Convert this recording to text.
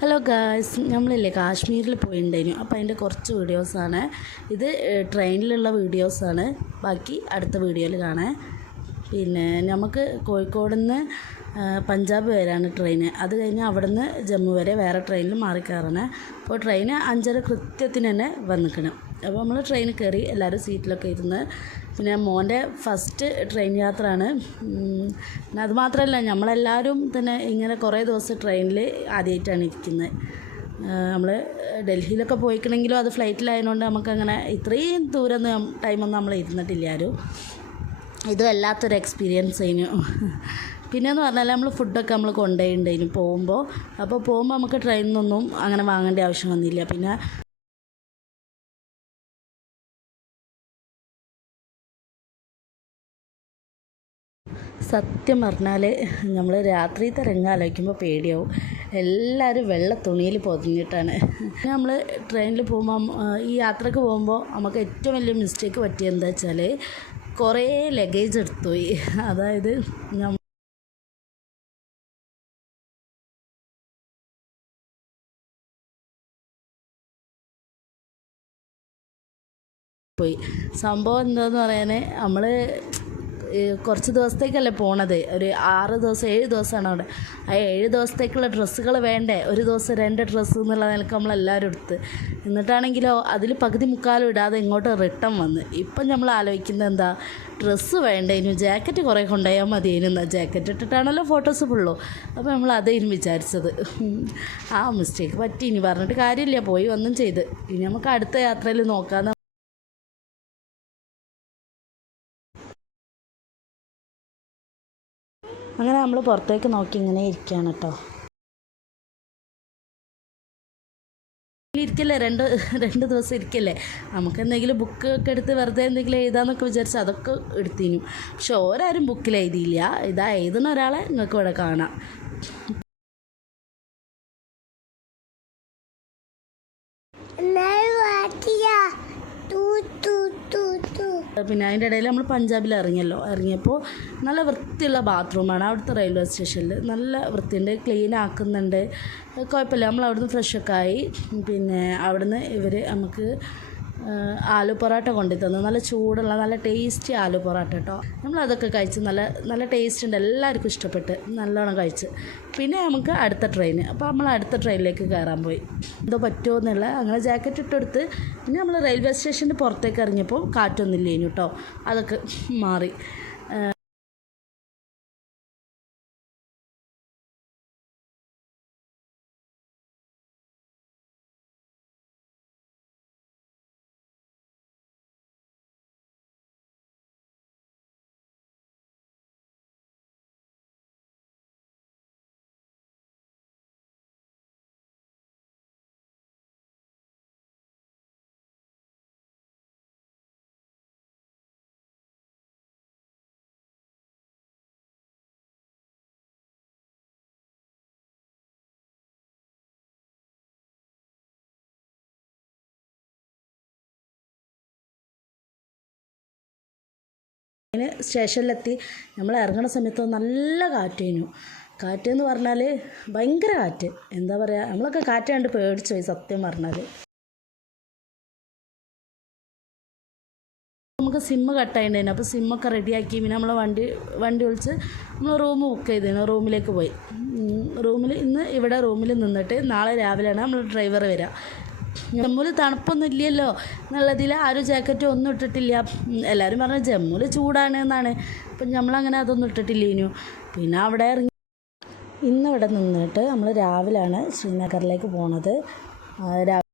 Hello guys നമ്മളില്ലേ കാശ്മീരിൽ പോയിട്ടുണ്ടായിരുന്നു അപ്പോൾ അതിന്റെ കുറച്ച് വീഡിയോസാണ് ഇത് ട്രെയിനിലുള്ള വീഡിയോസാണ് ബാക്കി അടുത്ത വീഡിയോയിൽ കാണാൻ പിന്നെ നമുക്ക് കോഴിക്കോട് നിന്ന് പഞ്ചാബ് വരെയാണ് ട്രെയിന്. അത് കഴിഞ്ഞ് അവിടെ നിന്ന് ജമ്മു വരെ വേറെ ട്രെയിനിൽ മാറി അപ്പോൾ ട്രെയിന് അഞ്ചര കൃത്യത്തിന് തന്നെ വന്നിക്കണം. അപ്പോൾ നമ്മൾ ട്രെയിനിൽ കയറി എല്ലാവരും സീറ്റിലൊക്കെ ഇരുന്ന് പിന്നെ മോന്റെ ഫസ്റ്റ് ട്രെയിൻ യാത്രയാണ്. പിന്നെ അത് മാത്രമല്ല നമ്മളെല്ലാവരും തന്നെ ഇങ്ങനെ കുറേ ദിവസം ട്രെയിനിൽ ആദ്യമായിട്ടാണ് ഇരിക്കുന്നത് നമ്മൾ ഡൽഹിയിലൊക്കെ പോയിക്കണമെങ്കിലും അത് ഫ്ലൈറ്റിലായതുകൊണ്ട് നമുക്കങ്ങനെ ഇത്രയും ദൂരം ടൈമൊന്നും നമ്മൾ ഇരുന്നിട്ടില്ല ആരും. ഇത് വല്ലാത്തൊരു എക്സ്പീരിയൻസ് ആയിരുന്നു പിന്നെയെന്ന് പറഞ്ഞാൽ നമ്മൾ ഫുഡൊക്കെ നമ്മൾ കൊണ്ടുപോയിട്ടുണ്ടായിരുന്നു പോകുമ്പോൾ അപ്പോൾ പോകുമ്പോൾ നമുക്ക് ട്രെയിനിൽ നിന്നൊന്നും അങ്ങനെ വാങ്ങേണ്ട ആവശ്യം വന്നില്ല. പിന്നെ സത്യം പറഞ്ഞാൽ നമ്മൾ രാത്രി രംഗം ആലോചിക്കുമ്പോൾ പേടിയാവും. എല്ലാവരും വെള്ള തുണിയിൽ പൊതിഞ്ഞിട്ടാണ്. നമ്മൾ ട്രെയിനിൽ പോകുമ്പോൾ ഈ യാത്രയ്ക്ക് പോകുമ്പോൾ നമുക്ക് ഏറ്റവും വലിയ മിസ്റ്റേക്ക് പറ്റിയത് എന്താ വെച്ചാൽ കുറേ ലഗേജ് എടുത്തുപോയി. അതായത് പോയി. സംഭവം എന്താന്ന് പറയാൻ നമ്മൾ കുറച്ച് ദിവസത്തേക്കല്ലേ പോണത്? ഒരു ആറ് ദിവസം ഏഴ് ദിവസമാണ് അവിടെ. ആ ഏഴ് ദിവസത്തേക്കുള്ള ഡ്രസ്സുകൾ വേണ്ടേ? ഒരു ദിവസം രണ്ട് ഡ്രസ്സ് എന്നുള്ള നിലയ്ക്ക് നമ്മളെല്ലാവരും എടുത്ത്. എന്നിട്ടാണെങ്കിലോ അതിൽ പകുതി മുക്കാലും ഇടാതെ ഇങ്ങോട്ട് റിട്ടേൺ വന്ന്. ഇപ്പം നമ്മൾ ആലോചിക്കുന്നത് എന്താ? ഡ്രസ്സ് വേണ്ടേനു ജാക്കറ്റ് കുറേ കൊണ്ടുപോയാൽ മതിയേനു ജാക്കറ്റ് ഇട്ടിട്ടാണല്ലോ ഫോട്ടോസ് ഫുള്ളു. അപ്പോൾ നമ്മൾ അതേനും വിചാരിച്ചത്. ആ മിസ്റ്റേക്ക് പറ്റി. ഇനി പറഞ്ഞിട്ട് കാര്യമില്ല. പോയി ഒന്നും ചെയ്ത്. ഇനി നമുക്ക് അടുത്ത യാത്രയിൽ നോക്കാമെന്ന് അങ്ങനെ നമ്മൾ പുറത്തേക്ക് നോക്കി ഇങ്ങനെ ഇരിക്കുകയാണ് കേട്ടോ ഇരിക്കല്ലേ? രണ്ട് രണ്ട് ദിവസം ഇരിക്കല്ലേ? നമുക്ക് എന്തെങ്കിലും ബുക്ക് ഒക്കെ എടുത്ത് വെറുതെ എന്തെങ്കിലും എഴുതാന്നൊക്കെ വിചാരിച്ച് അതൊക്കെ എടുത്തിനു. പക്ഷെ ഓരാരും ബുക്കിൽ എഴുതിയില്ല. ഇതാ എഴുതുന്ന ഒരാളെ നിങ്ങൾക്ക് ഇവിടെ കാണാം. പിന്നെ അതിന്റെ ഇടയിൽ നമ്മൾ പഞ്ചാബിൽ ഇറങ്ങിയല്ലോ. ഇറങ്ങിയപ്പോൾ നല്ല വൃത്തിയുള്ള ബാത്റൂമാണ് അവിടുത്തെ റെയിൽവേ സ്റ്റേഷനിൽ. നല്ല വൃത്തിയുണ്ട് ക്ലീൻ ആക്കുന്നുണ്ട്. കുഴപ്പമില്ല. നമ്മൾ അവിടുന്ന് ഫ്രഷൊക്കെ ആയി. പിന്നെ അവിടുന്ന് ഇവർ നമുക്ക് ആലു പൊറോട്ട കൊണ്ടുതന്നു നല്ല ചൂടുള്ള നല്ല ടേസ്റ്റി ആലു പൊറോട്ട കേട്ടോ നമ്മളതൊക്കെ കഴിച്ച് നല്ല നല്ല ടേസ്റ്റ് ഉണ്ട്. എല്ലാവർക്കും ഇഷ്ടപ്പെട്ട് നല്ലോണം കഴിച്ച്. പിന്നെ നമുക്ക് അടുത്ത ട്രെയിൻ അപ്പോൾ നമ്മൾ അടുത്ത ട്രെയിനിലേക്ക് കയറാൻ പോയി. എന്തോ പറ്റുമോ എന്നുള്ള അങ്ങനെ ജാക്കറ്റ് ഇട്ടെടുത്ത് പിന്നെ നമ്മൾ റെയിൽവേ സ്റ്റേഷന്റെ പുറത്തേക്ക് ഇറങ്ങിയപ്പോൾ കാറ്റൊന്നും ഇല്ലേനു കേട്ടോ അതൊക്കെ മാറി. അതിന് സ്റ്റേഷനിലെത്തി. നമ്മൾ ഇറങ്ങണ സമയത്ത് നല്ല കാറ്റേനു. കാറ്റ് എന്ന് പറഞ്ഞാൽ ഭയങ്കര കാറ്റ്. എന്താ പറയുക നമ്മളൊക്കെ കാറ്റ് കണ്ട് പേടിച്ചു പോയി സത്യം പറഞ്ഞാൽ നമുക്ക് സിമ്മ് കട്ടായിട്ടുണ്ടായിരുന്നു അപ്പോൾ സിമ്മൊക്കെ റെഡിയാക്കി. പിന്നെ നമ്മൾ വണ്ടി വണ്ടി വിളിച്ച് നമ്മൾ റൂം ബുക്ക് ചെയ്തിരുന്നു റൂമിലേക്ക് പോയി. റൂമിൽ ഇന്ന് ഇവിടെ റൂമിൽ നിന്നിട്ട് നാളെ രാവിലെയാണ് നമ്മൾ ഡ്രൈവർ വരിക ജമ്മുവിൽ തണുപ്പൊന്നും ഇല്ലല്ലോ എന്നുള്ളതിൽ ആരും ജാക്കറ്റ് ഒന്നും ഇട്ടിട്ടില്ല. എല്ലാവരും പറഞ്ഞു ജമ്മുവിൽ ചൂടാണ് എന്നാണ്. അപ്പം നമ്മളങ്ങനെ അതൊന്നും ഇട്ടിട്ടില്ലേനു. പിന്നെ അവിടെ ഇറങ്ങി ഇന്നിവിടെ നിന്നിട്ട് നമ്മൾ രാവിലെയാണ് ശ്രീനഗറിലേക്ക് പോണത്. ആ, രാ-